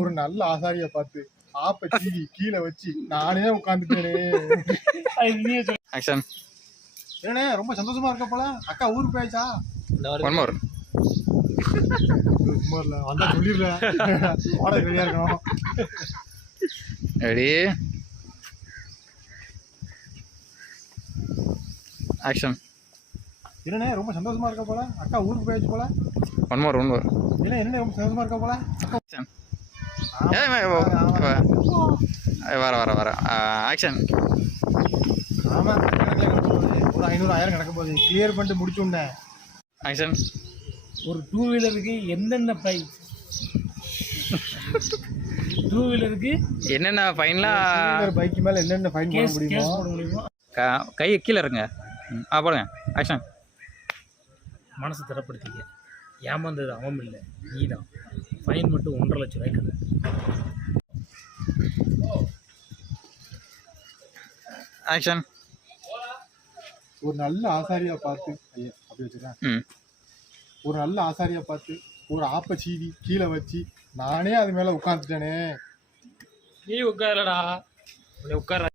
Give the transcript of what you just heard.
ஒரு நல்ல ஆசாரிய பார்த்து ஆப்ப சீவி கீழே வச்சு நானே உட்காந்துட்டேனே. ஏனே ரொம்ப சந்தோஷமா இருக்க போல. அக்கா ஊருக்கு போயாச்சா? வந்தா சொல்லிடுறேன். ரெடியா இருக்கணும். Ready action. என்னண்ணே ரொம்ப சந்தோஷமா இருக்க போல. அக்கா ஊருக்கு போயாச்சு போல. ஒன் மோர் இல்லை என்ன ரொம்ப சந்தோஷமா இருக்க போல. வர ஆக்ஷன். ஆமா ஒரு 500,000 கிடக்க போகுது. கிளியர் பண்ணிட்டு முடிச்சுட்டேன். ஆக்ஷன். ஒரு 2 வீலருக்கு என்னென்ன ஃபைன்? 2 வீலருக்கு என்னென்ன ஃபைன்லாம்? பைக்கு மேல என்னென்ன ஃபைன் போட முடியுமோ? கை கீழே இருங்க. போடுங்க ஆக்ஷன். மனசு தரப்படுத்திக்க. ஏமாந்தது அவன் இல்லை, நீ தான். ஃபைன் மட்டும் 1.5 லட்சம் ரூபாய்க்கு. ஆக்ஷன். ஒரு நல்ல ஆசாரியா பார்த்து அப்படி வச்சுக்கிறேன். ஒரு நல்ல ஆசாரியா பார்த்து ஒரு ஆப்ப சீவி கீழே வச்சு நானே அது மேல உட்காந்துட்டேனே. நீ உட்காரடா, உட்கார.